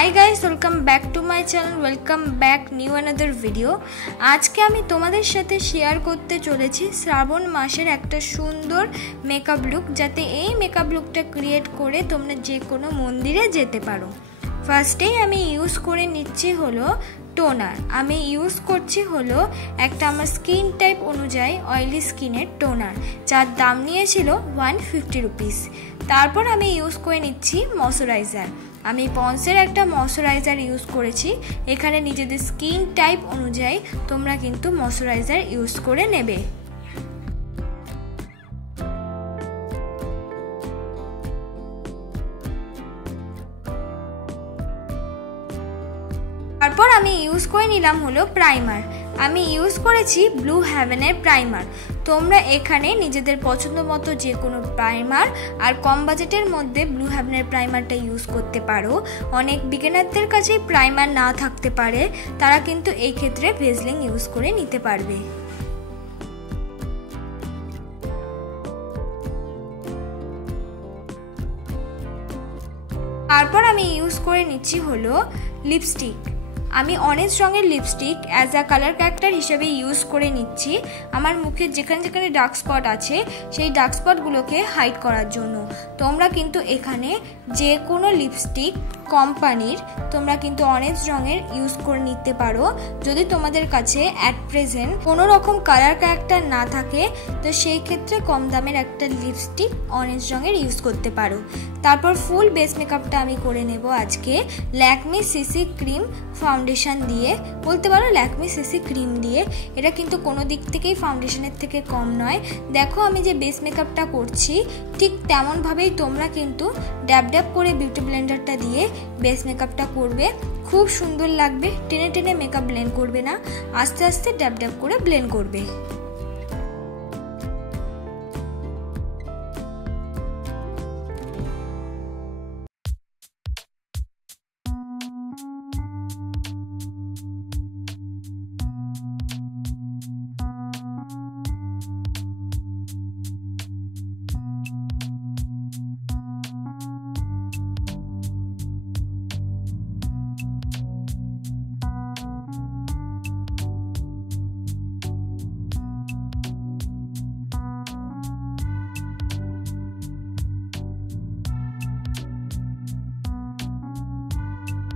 High guys welcome back to my channel welcome back new another video. आज के आमी तोमादेर साथे शेयर करते चलेछि श्रावण मासेर एकटा सुंदर मेकअप लुक, जाते एई मेकअप लुकटा क्रिएट करे तोमरा जे कोनो मंदिरे जेते पारो। फार्स्टेई आमी यूज करे निচ্ছি हलो टोनार। आमी यूज करছি हलो একটা আমার स्किन टाइप अनुयायी অয়েলি স্কিনের টোনার, যার দাম নিয়েছিল 150 রুপিস। তারপর আমি ইউজ করে নিচ্ছি ময়শ্চারাইজার। আমি পন্সের একটা ময়শ্চারাইজার ইউজ করেছি। এখানে নিজেদের স্কিন টাইপ অনুযায়ী তোমরা কিন্তু ময়শ্চারাইজার ইউজ করে নেবে। তারপর আমি ইউজ করে নিলাম হলো প্রাইমার। আমি ইউজ করেছি ব্লু হেভেনের প্রাইমার। তোমরা এখানে নিজেদের পছন্দ মতো যে কোনো প্রাইমার আর কম বাজেটের মধ্যে ব্লু হেভেনের প্রাইমারটা ইউজ করতে পারো। অনেক বিগিনারদের কাছে প্রাইমার না থাকতে পারে, তারা কিন্তু এই ক্ষেত্রে ভেজলিং ইউজ করে নিতে পারবে। তারপর আমি ইউজ করে নিচ্ছি হলো লিপস্টিক। আমি অরেঞ্জ রঙের lipstick as a colour character হিসেবে ইউজ করে নিচ্ছি আমার মুখের যেখানে যেখানে ডার্ক স্পট আছে সেই ডার্ক স্পটগুলোকে হাইড করার জন্য। তোমরা কিন্তু এখানে যে কোনো লিপস্টিক কোম্পানির তোমরা কিন্তু অরেঞ্জ রঙের ইউজ করে নিতে পারো। যদি তোমাদের কাছে অ্যাট প্রেজেন্ট কোনো রকম কালার ক্যারেক্টার না থাকে তো সেই ক্ষেত্রে কম দামের একটা লিপস্টিক অরেঞ্জ রঙের ইউজ করতে পারো। তারপর ফুল বেস মেকআপটা আমি করে নেব আজকে ল্যাকমি সিসি ক্রিম ফাউন্ডেশন দিয়ে, বলতে পারো ল্যাকমি সিসি ক্রিম দিয়ে। এটা কিন্তু কোনো দিক থেকেই ফাউন্ডেশনের থেকে কম নয়। দেখো আমি যে বেস মেকআপটা করছি ঠিক তেমনভাবেই তোমরা কিন্তু ড্যাব ড্যাব করে বিউটি ব্লেন্ডারটা দিয়ে বেস মেকআপটা করবে। খুব সুন্দর লাগবে। টেনে টেনে মেকআপ ব্লেন্ড করবে না, আস্তে আস্তে ড্যাব ড্যাব করে ব্লেন্ড করবে।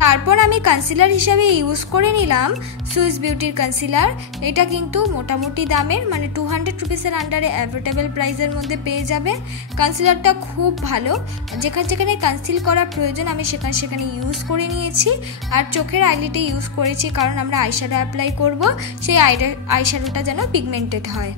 তারপর আমি কনসিলার হিসেবে ইউজ করে নিলাম সুইস বিউটির কনসিলার। এটা কিন্তু মোটামুটি দামের, মানে 200 রুপিসের আন্ডারে অ্যাফোর্ডেবল প্রাইসের মধ্যে পেয়ে যাবে। কনসিলারটা খুব ভালো, যেখানে যেখানে কনসিল করার প্রয়োজন আমি সেখানে সেখানে ইউজ করে নিয়েছি। আর চোখের আইলিটে ইউজ করেছি, কারণ আমরা আইশ্যাডো অ্যাপ্লাই করব, সেই আইশ্যাডোটা যেন পিগমেন্টেড হয়।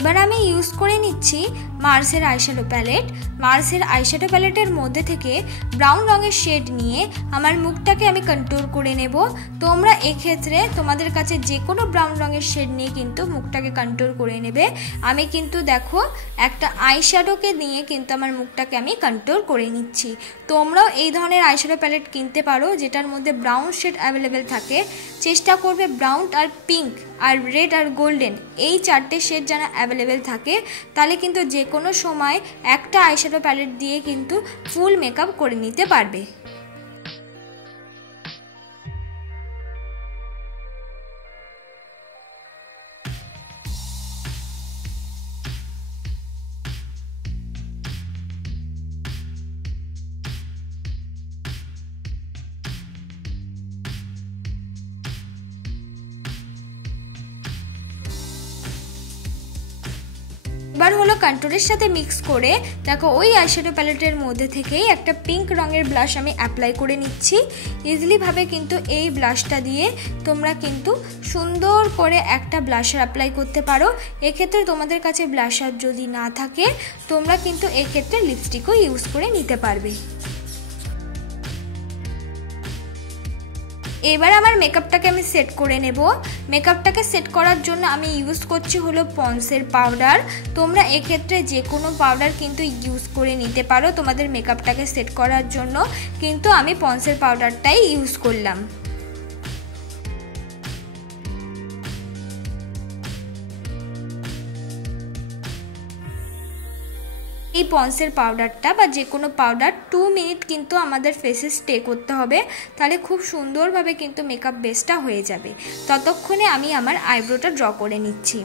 এবার আমি ইউজ করে নিচ্ছি মার্সের আইশ্যাডো প্যালেট। মার্সের আইশ্যাডো প্যালেটের মধ্যে থেকে ব্রাউন রঙের শেড নিয়ে আমার মুখটাকে আমি কন্ট্রোল করে নেব। তোমরা এক্ষেত্রে তোমাদের কাছে যে কোনো ব্রাউন রঙের শেড নিয়ে কিন্তু মুখটাকে কন্ট্রোল করে নেবে। আমি কিন্তু দেখো একটা আইশ্যাডোকে নিয়ে কিন্তু আমার মুখটাকে আমি কন্ট্রোল করে নিচ্ছি। তোমরাও এই ধরনের আইশ্যাডো প্যালেট কিনতে পারো যেটার মধ্যে ব্রাউন শেড অ্যাভেলেবেল থাকে। চেষ্টা করবে ব্রাউন আর পিঙ্ক আর রেড আর গোল্ডেন এই চারটে শেড যেন অ্যাভেলেবেল থাকে, তাহলে কিন্তু যে কোনো সময় একটা আইশ্যাডো প্যালেট দিয়ে কিন্তু ফুল মেকআপ করে নিতে পারবে। এবার হলো কন্ট্যুরের সাথে মিক্স করে দেখো ওই আইশ্যাডো প্যালেটের মধ্যে থেকেই একটা পিঙ্ক রঙের ব্লাশ আমি অ্যাপ্লাই করে নিচ্ছি। ইজিলি ভাবে কিন্তু এই ব্লাশটা দিয়ে তোমরা কিন্তু সুন্দর করে একটা ব্লাশার অ্যাপ্লাই করতে পারো। এক্ষেত্রে তোমাদের কাছে ব্লাশার যদি না থাকে তোমরা কিন্তু এক্ষেত্রে লিপস্টিকও ইউজ করে নিতে পারবে। এবার আমার মেকআপটাকে আমি সেট করে নেব। মেকআপটাকে সেট করার জন্য আমি ইউজ করছি হলো পন্সের পাউডার। তোমরা এক্ষেত্রে যে কোনো পাউডার কিন্তু ইউজ করে নিতে পারো তোমাদের মেকআপটাকে সেট করার জন্য, কিন্তু আমি পন্সের পাউডারটাই ইউজ করলাম। এই পন্সের পাউডারটা বা যে কোনো পাউডার 2 মিনিট কিন্তু আমাদের ফেসে স্টে করতে হবে, তাহলে খুব সুন্দরভাবে কিন্তু মেকআপ বেসটা হয়ে যাবে। ততক্ষণে আমি আমার আইব্রোটা ড্র করে নিচ্ছি।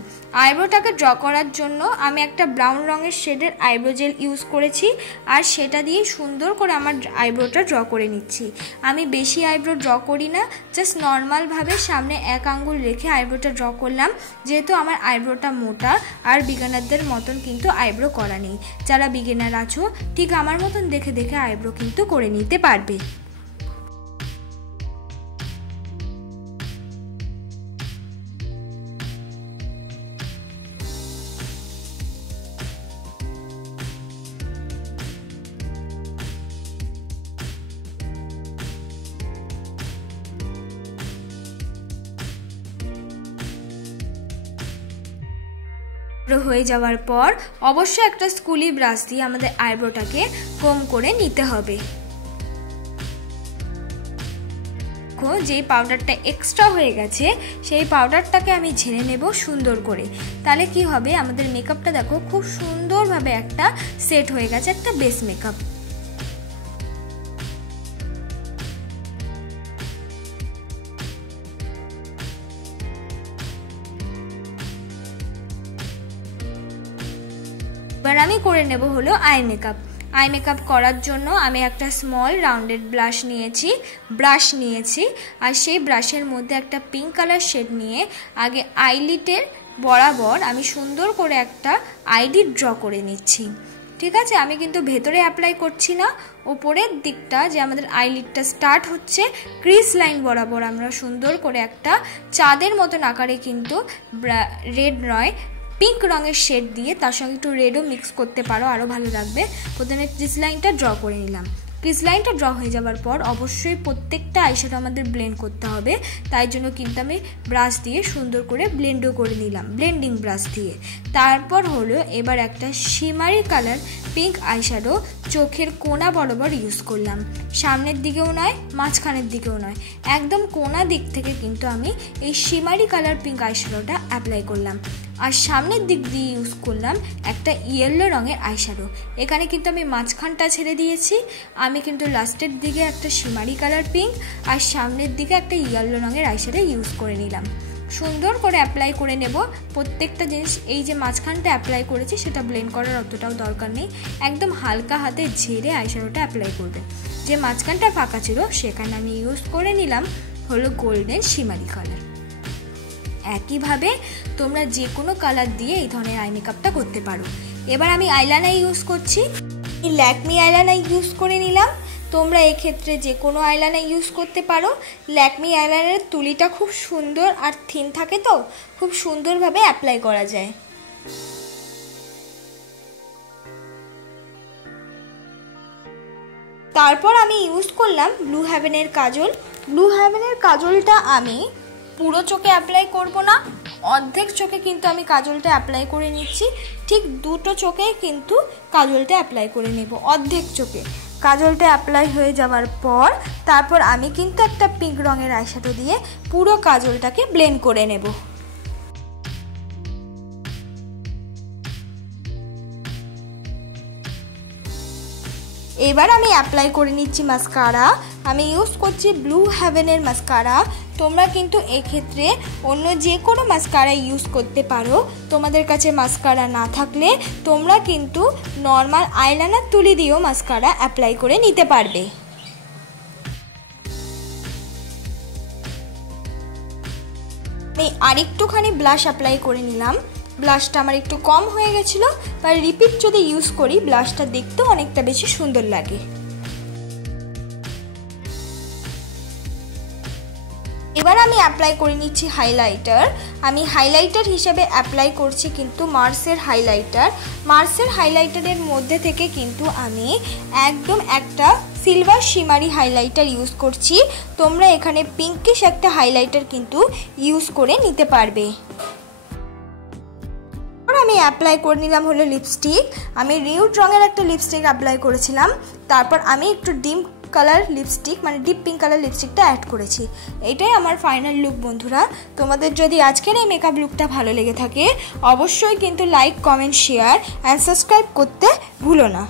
আইব্রোটাকে ড্র করার জন্য আমি একটা ব্রাউন রঙের শেডের আইব্রো জেল ইউজ করেছি, আর সেটা দিয়ে সুন্দর করে আমার আইব্রোটা ড্র করে নিচ্ছি। আমি বেশি আইব্রো ড্র করি না, জাস্ট নর্মালভাবে সামনে 1 আঙ্গুল রেখে আইব্রোটা ড্র করলাম, যেহেতু আমার আইব্রোটা মোটা আর বিগিনারদের মতন কিন্তু আইব্রো করা নেই। যারা বিগিনার আছো ঠিক আমার মতন দেখে দেখে আইব্রো কিন্তু করে নিতে পারবে। হয়ে যাওয়ার পর অবশ্যই একটা স্কুলি ব্রাশ দিয়ে আমাদের আইব্রোটাকে কম করে নিতে হবে। যেই পাউডারটা এক্সট্রা হয়ে গেছে সেই পাউডারটাকে আমি ঝেড়ে নেব সুন্দর করে, তাহলে কি হবে আমাদের মেকআপটা দেখো খুব সুন্দরভাবে একটা সেট হয়ে গেছে, একটা বেস মেকআপ। এবার আমি করে নেব হলো আই মেকআপ। আই মেকআপ করার জন্য আমি একটা স্মল রাউন্ডেড ব্রাশ নিয়েছি, আর সেই ব্রাশের মধ্যে একটা পিঙ্ক কালার শেড নিয়ে আগে আইলিটের বরাবর আমি সুন্দর করে একটা আইলিট ড্র করে নিচ্ছি। ঠিক আছে, আমি কিন্তু ভেতরে অ্যাপ্লাই করছি না, ওপরের দিকটা যে আমাদের আইলিটটা স্টার্ট হচ্ছে ক্রিস লাইন বরাবর আমরা সুন্দর করে একটা চাঁদের মতন আকারে কিন্তু রেড নয় পিঙ্ক রঙের শেড দিয়ে তার সঙ্গে একটু রেডও মিক্স করতে পারো, আরও ভালো লাগবে। প্রথমে ক্রিস লাইনটা ড্র করে নিলাম। ক্রিস লাইনটা ড্র হয়ে যাওয়ার পর অবশ্যই প্রত্যেকটা আইশ্যাডো আমাদের ব্লেন্ড করতে হবে, তাই জন্য কিন্তু আমি ব্রাশ দিয়ে সুন্দর করে ব্লেন্ডও করে নিলাম, ব্লেন্ডিং ব্রাশ দিয়ে। তারপর হলো এবার একটা শিমারি কালার পিঙ্ক আইশ্যাডো চোখের কোনা বরাবর ইউজ করলাম। সামনের দিকেও নয়, মাঝখানের দিকেও নয়, একদম কোনা দিক থেকে কিন্তু আমি এই শিমারি কালার পিঙ্ক আইশ্যাডোটা অ্যাপ্লাই করলাম। আর সামনের দিক দিয়ে ইউজ করলাম একটা ইয়েলো রঙের আইশ্যাডো। এখানে কিন্তু আমি মাঝখানটা ছেড়ে দিয়েছি, আমি কিন্তু লাস্টের দিকে একটা শিমারি কালার পিঙ্ক আর সামনের দিকে একটা ইয়েলো রঙের আইশ্যাডো ইউজ করে নিলাম। সুন্দর করে অ্যাপ্লাই করে নেব প্রত্যেকটা জিনিস। এই যে মাঝখানটা অ্যাপ্লাই করেছি সেটা ব্লেন্ড করার অতটাও দরকার নেই, একদম হালকা হাতে ঝেড়ে আইশ্যাডোটা অ্যাপ্লাই করবে। যে মাঝখানটা ফাঁকা ছিল সেখানে আমি ইউজ করে নিলাম হলো গোল্ডেন শিমারি কালার। একইভাবে তোমরা যে কোনো কালার দিয়ে এই ধরনের আই মেকআপটা করতে পারো। এবার আমি আইলাইনার ইউজ করছি, ল্যাকমি আইলাইনার ইউজ করে নিলাম। তোমরা এক্ষেত্রে যে কোনো আইলাইনার ইউজ করতে পারো। ল্যাকমি আইলাইনারের তুলিটা খুব সুন্দর আর থিন থাকে, তো খুব সুন্দরভাবে অ্যাপ্লাই করা যায়। তারপর আমি ইউজ করলাম ব্লু হেভেনের কাজল। ব্লু হেভেনের কাজলটা আমি পুরো চোখে অ্যাপ্লাই করব না, অর্ধেক চোখে কিন্তু আমি কাজলটা অ্যাপ্লাই করে নিচ্ছি। ঠিক দুটো চোখে কিন্তু কাজলটা অ্যাপ্লাই করে নেব। অর্ধেক চোখে কাজলটা অ্যাপ্লাই হয়ে যাওয়ার পর তারপর আমি কিন্তু একটা পিঙ্ক রঙের আইশ্যাডো দিয়ে পুরো কাজলটাকে ব্লেন্ড করে নেব। এবার আমি অ্যাপ্লাই করে নিচ্ছি মাস্কারা। আমি ইউজ করছি ব্লু হেভেনের মাস্কারা। তোমরা কিন্তু এক্ষেত্রে অন্য যে কোনো মাস্কারা ইউজ করতে পারো। তোমাদের কাছে মাস্কারা না থাকলে তোমরা কিন্তু নর্মাল আইলাইনার তুলি দিয়েও মাস্কারা অ্যাপ্লাই করে নিতে পারবে। আমি আরেকটুখানি ব্লাশ অ্যাপ্লাই করে নিলাম। ব্লাশটা আমার একটু কম হয়ে গেছিলো, তাই রিপিট যদি ইউজ করি ব্লাশটা দেখতেও অনেকটা বেশি সুন্দর লাগে। এবার আমি অ্যাপ্লাই করে নিচ্ছি হাইলাইটার। আমি হাইলাইটার হিসেবে অ্যাপ্লাই করছি কিন্তু মার্সের হাইলাইটার। মার্সের হাইলাইটারের মধ্যে থেকে কিন্তু আমি একদম একটা সিলভার শিমারি হাইলাইটার ইউজ করছি। তোমরা এখানে পিঙ্কিশ একটা হাইলাইটার কিন্তু ইউজ করে নিতে পারবে। আমি অ্যাপ্লাই করে নিলাম হলো লিপস্টিক। আমি নিউড রঙের একটা লিপস্টিক অ্যাপ্লাই করেছিলাম, তারপর আমি একটু ডিপ কালার লিপস্টিক মানে ডিপ পিঙ্ক কালার লিপস্টিকটা অ্যাড করেছি। এটাই আমার ফাইনাল লুক বন্ধুরা। তোমাদের যদি আজকের এই মেকআপ লুকটা ভালো লেগে থাকে অবশ্যই কিন্তু like, comment, share and subscribe করতে ভুলো না।